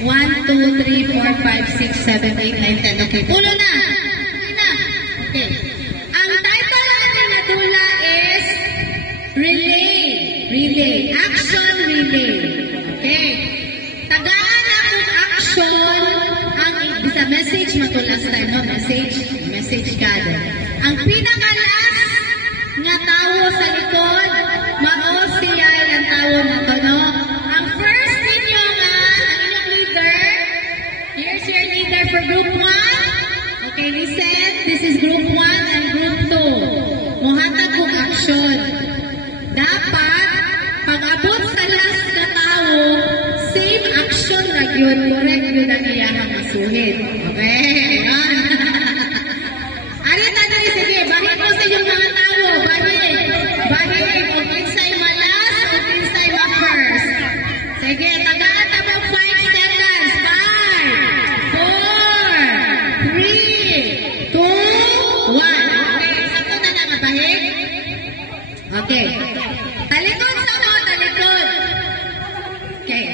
1, 2, 3, 4, 5, 6, 7, 8, 9, 10. Okay, pulo na. Okay na. Okay. Ang title natin na dula is Relay. Relay. Action Relay. Okay. Tagaan akong action ang bisa message matulas tayo mo. Message kada. Ang pinakalas nga tao sa likod, mao siya ang tao na to, no? Ang first ninyo nga, ang inyong leader, here's your leader for group 1. Okay, listen, this is group 1 and group 2. Muhatag kong action. Dapat, pag-abot sa last na tao, same action na yun, correct yun ang iyahang masuhin. Okay, ayan. Arita na rin, sige, bahit mo sa inyong mga tao, bahit, kung kinsay malas, kung kinsay ma-first. Sige, tagaan na mo 5 seconds, 5, 4, 3, 2, 1. Okay, sakto na na mabahit? Okay. Talikod sa mo, talikod. Okay.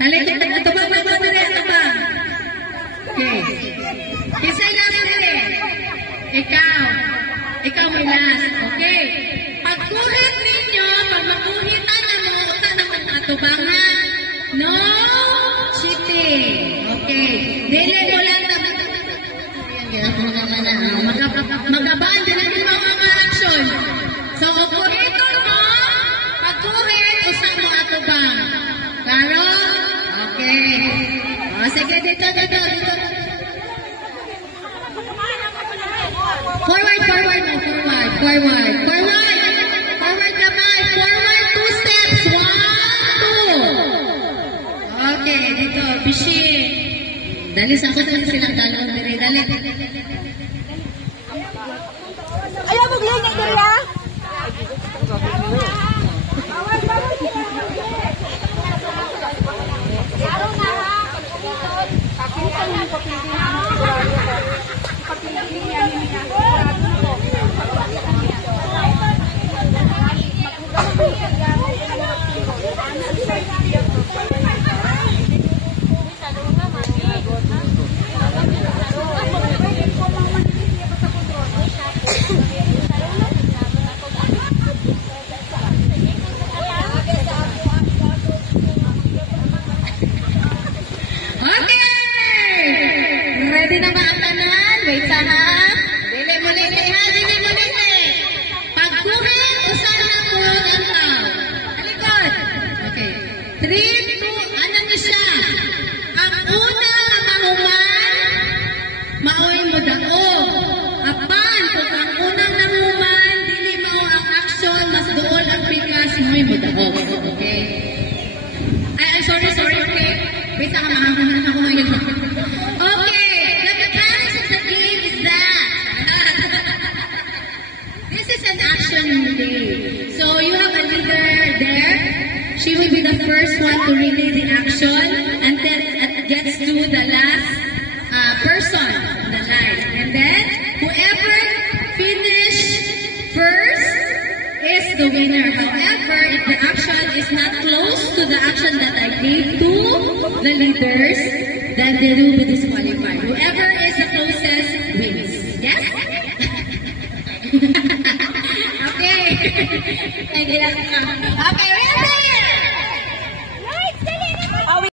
Talikod, tabang na mo na rin, tabang. Okay. Kinsay last rin. Ikaw may last. Okay. Pagkuhit ninyo, pag makuhitan na mo, uta na mo atubangan. No cheating. Okay. Dili mo lang magabaan din ang mga action. So, kuhiton mo, pagkuhit, usa mo atubang. Klaro? Okay. O, sige, dito. Forward kamay. Forward 2 steps. 1, 2. Okay, dito, pishi. Dali sa ako silang dalawang dali. Ayaw mo gilay na ya? Ready na ba ang tanan? Wait ha. Dili mo lili. Pagkuhin, usahan po ang tao. Talikod. Okay. 3, 2, anong isa? Ang una na mahuman, maoy mo daog. Apan, kung ang unang nahuman, dili mo ang action, mas doon ang pikas, mo'y mo daog. Okay? Ay, sorry, okay? Wait ha, makakunan ako ngayon. Okay. So you have a leader there. She will be the first one to relay the action until it gets to the last person on the line. And then whoever finish first is the winner. However, if the action is not close to the action that I gave to the leaders, then they will be disqualified. Whoever is the closest wins. Yes? Okay. Okay, ready?